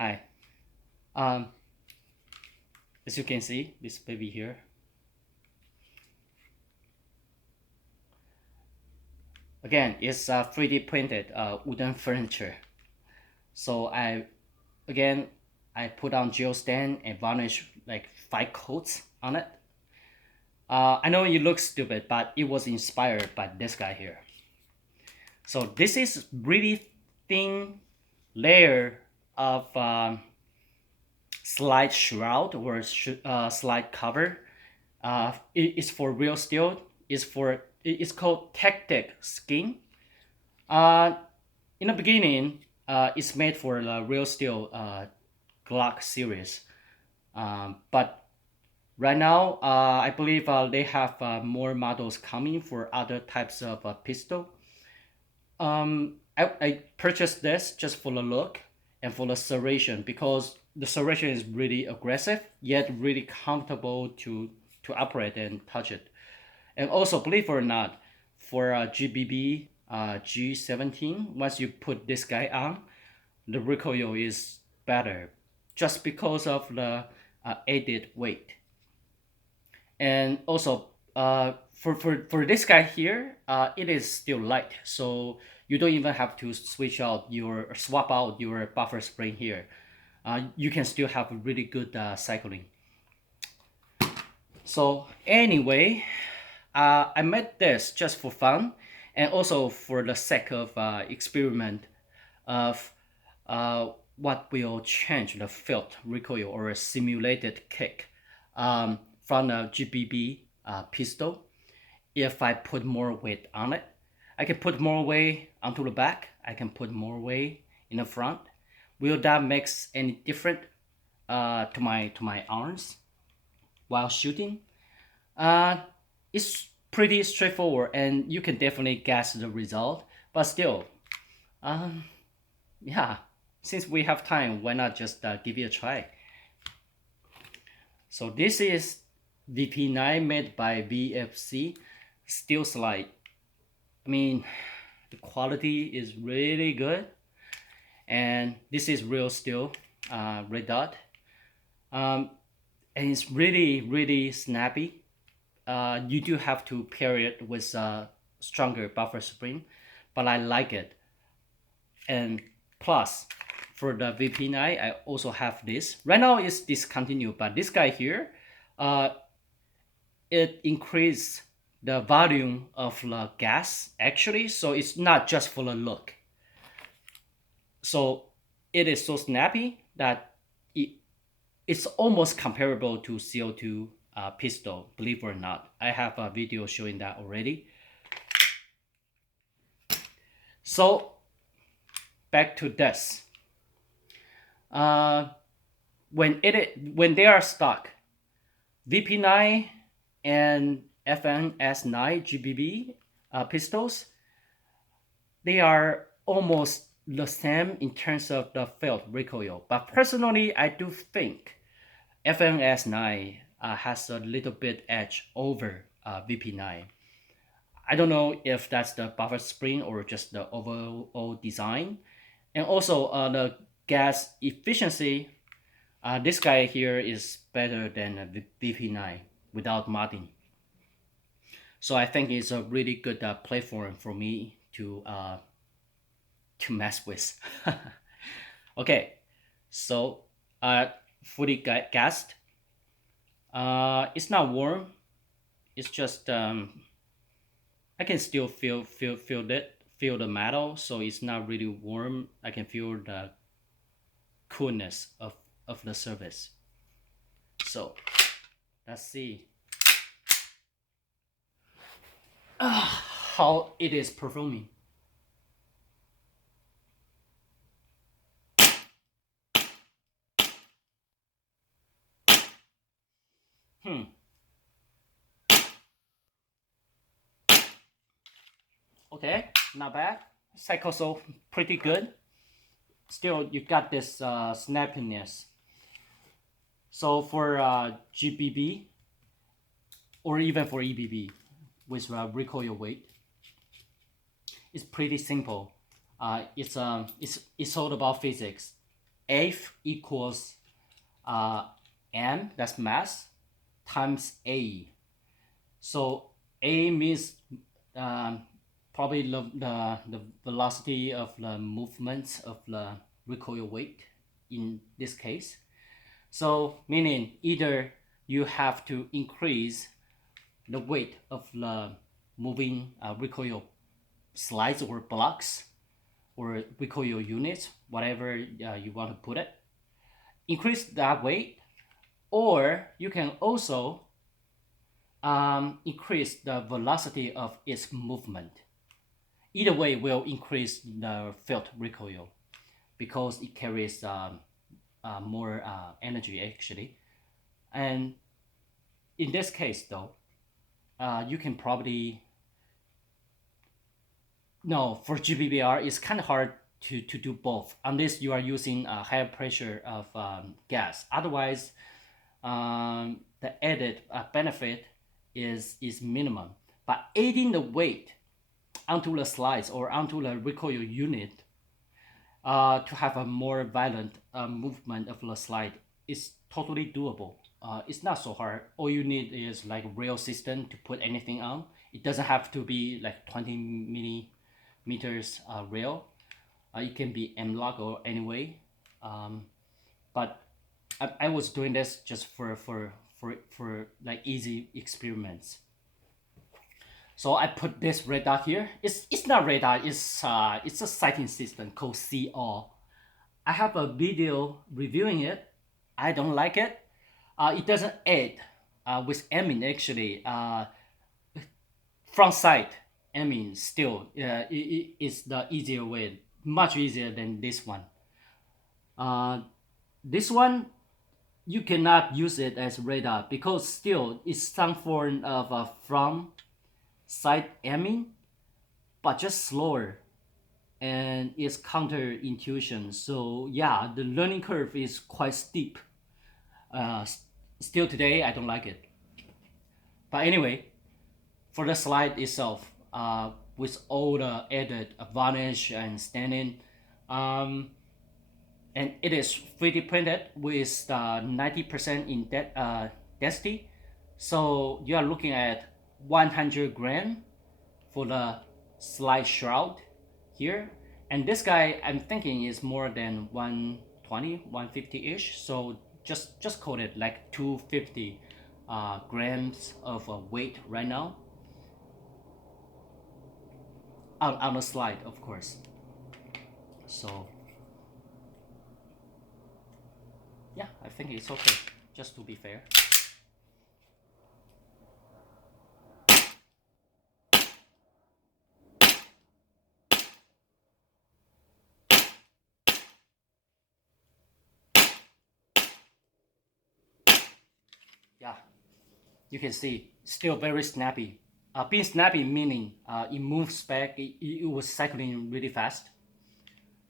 Hi. Um, as you can see, this baby here. Again, it's 3D printed wooden furniture. So I put on gel stain and varnish like 5 coats on it. I know it looks stupid, but it was inspired by this guy here. So this is really thin layer of slide shroud or slide cover. It's for real steel. It's called Tactic skin. Uh, in the beginning, it's made for the real steel Glock series. But right now, I believe they have more models coming for other types of pistol. I purchased this just for the look and for the serration because the serration is really aggressive yet really comfortable to operate and touch it. And also, believe it or not, for GBB G17, once you put this guy on, the recoil is better just because of the added weight. And also, for this guy here, it is still light, so you don't even have to swap out your buffer spring here. You can still have a really good cycling. So anyway, I made this just for fun and also for the sake of experiment of what will change the felt recoil or a simulated kick from a GBB pistol if I put more weight on it. I can put more weight onto the back. I can put more weight in the front. Will that makes any different to my arms while shooting? It's pretty straightforward, and you can definitely guess the result. But still, yeah, since we have time, why not just give it a try? So this is VP9 made by VFC steel slide. I mean, the quality is really good, and this is real steel, red dot, and it's really snappy. You do have to pair it with a stronger buffer spring, but I like it. And plus, for the VP9, I also have this. Right now it's discontinued, but this guy here, it increased the volume of the gas actually, so it's not just for the look. So it is so snappy that it's almost comparable to CO2 pistol, believe it or not. I have a video showing that already. So back to this. When they are stock, VP9 and FNS-9 GBB pistols, they are almost the same in terms of the felt recoil. But personally, I do think FNS-9 has a little bit edge over VP9. I don't know if that's the buffer spring or just the overall design. And also the gas efficiency. This guy here is better than VP9 without modding. So I think it's a really good platform for me to mess with. Okay, so fully gassed. It's not warm. It's just I can still feel the metal, so it's not really warm. I can feel the coolness of the surface. So let's see how it is performing. Okay, not bad. Cycle so pretty good. Still, you got this snappiness. So for GBB or even for EBB with recoil weight, it's pretty simple. It's all about physics, F equals M, that's mass, times A. So A means probably the velocity of the movement of the recoil weight in this case. So meaning either you have to increase the weight of the moving recoil slides or blocks or recoil units, whatever you want to put it, increase that weight, or you can also increase the velocity of its movement. Either way will increase the field recoil because it carries more energy actually. And in this case though, you can probably, no, for GBBR it's kind of hard to do both unless you are using a higher pressure of gas. Otherwise, the added benefit is minimum. But adding the weight onto the slides or onto the recoil unit to have a more violent movement of the slide is totally doable. It's not so hard. All you need is like rail system to put anything on. It doesn't have to be like 20 millimeters rail. It can be M-lock or anyway. But I was doing this just for like easy experiments. So I put this radar here. It's not radar. It's a sighting system called CR. I have a video reviewing it. I don't like it. It doesn't aid with aiming actually. Front sight aiming still it is the easier way, much easier than this one. This one you cannot use it as radar because still it's some form of a front sight aiming, but just slower, and it's counterintuition. So yeah, the learning curve is quite steep. Still today I don't like it. But anyway, for the slide itself, with all the added varnish and standing, and it is 3D printed with 90% in density. So you are looking at 100 gram for the slide shroud here. And this guy, I'm thinking, is more than 120, 150-ish. So just call it like 250 grams of weight right now. On the slide, of course. So yeah, I think it's okay, just to be fair. Yeah, you can see still very snappy. Being snappy meaning it moves back, it was cycling really fast.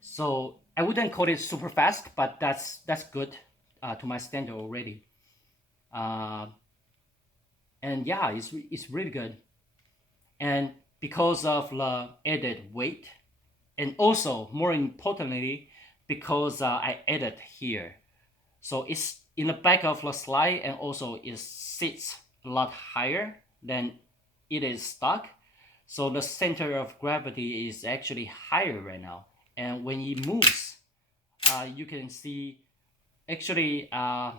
So I wouldn't call it super fast, but that's good to my standard already. And yeah, it's really good. And because of the added weight, and also more importantly, because I added here, so it's in the back of the slide, and also it sits a lot higher than it is stuck. So the center of gravity is actually higher right now, and when it moves, you can see actually I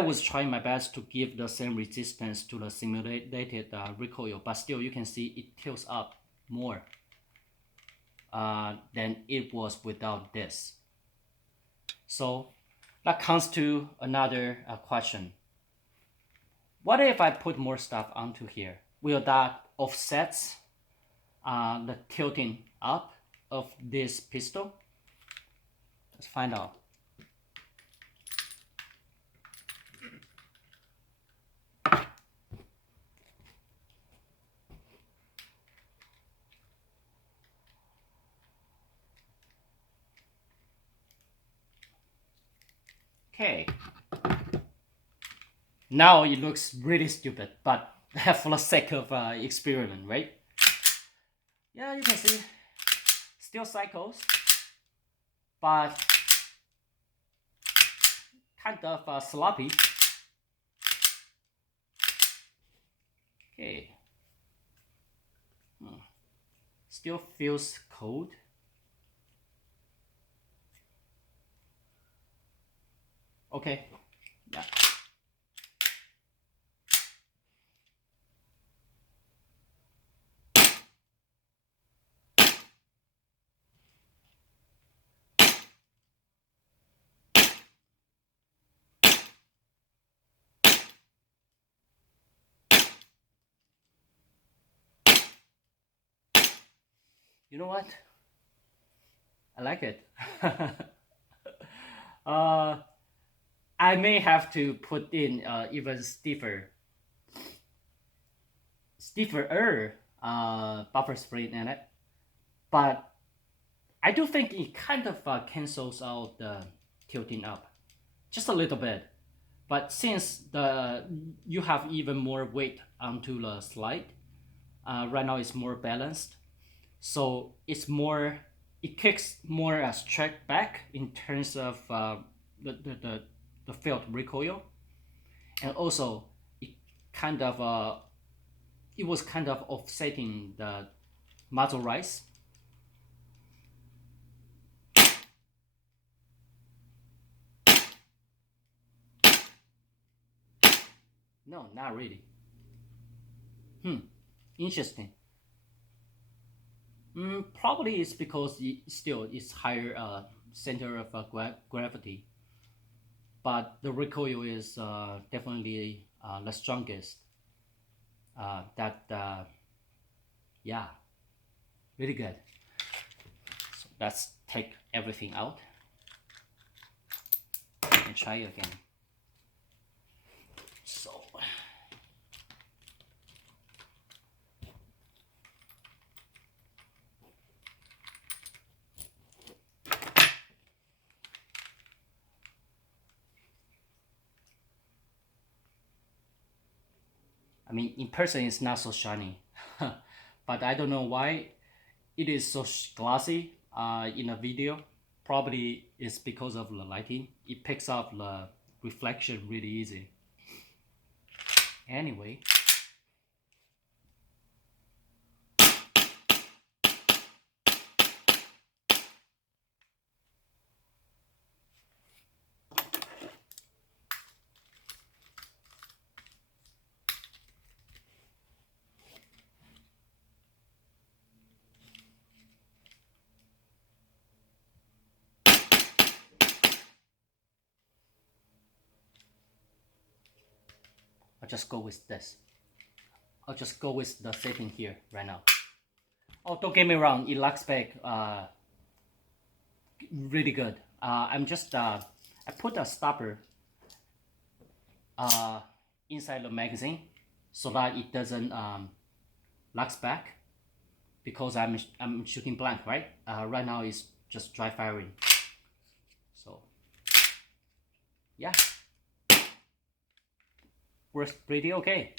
was trying my best to give the same resistance to the simulated recoil, but still you can see it tilts up more than it was without this. So that comes to another question. What if I put more stuff onto here? Will that offset the tilting up of this pistol? Let's find out. Okay. Now it looks really stupid, but for the sake of experiment, right? Yeah, you can see still cycles, but kind of sloppy. Okay. Still feels cold. Okay. Yeah. You know what? I like it. uh, I may have to put in even stiffer buffer spring in it, but I do think it kind of cancels out the tilting up just a little bit. But since the you have even more weight onto the slide, right now it's more balanced, so it kicks more straight back in terms of the field recoil, and also it kind of it was kind of offsetting the muzzle rise. No, not really. Interesting. Probably it's because it still is higher center of gravity, but the recoil is definitely the strongest. That Yeah, really good. So let's take everything out and try again. So I mean, in person it's not so shiny, but I don't know why it is so glossy in a video. Probably it's because of the lighting. It picks up the reflection really easy. Anyway, I'll just go with this. I'll just go with the setting here right now. Oh, don't get me wrong, it looks back really good. I put a stopper inside the magazine so that it doesn't locks back, because I'm shooting blank, right? Right now it's just dry firing. So yeah, works pretty okay.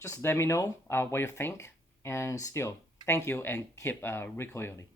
Just let me know what you think, and still thank you and keep recoiling.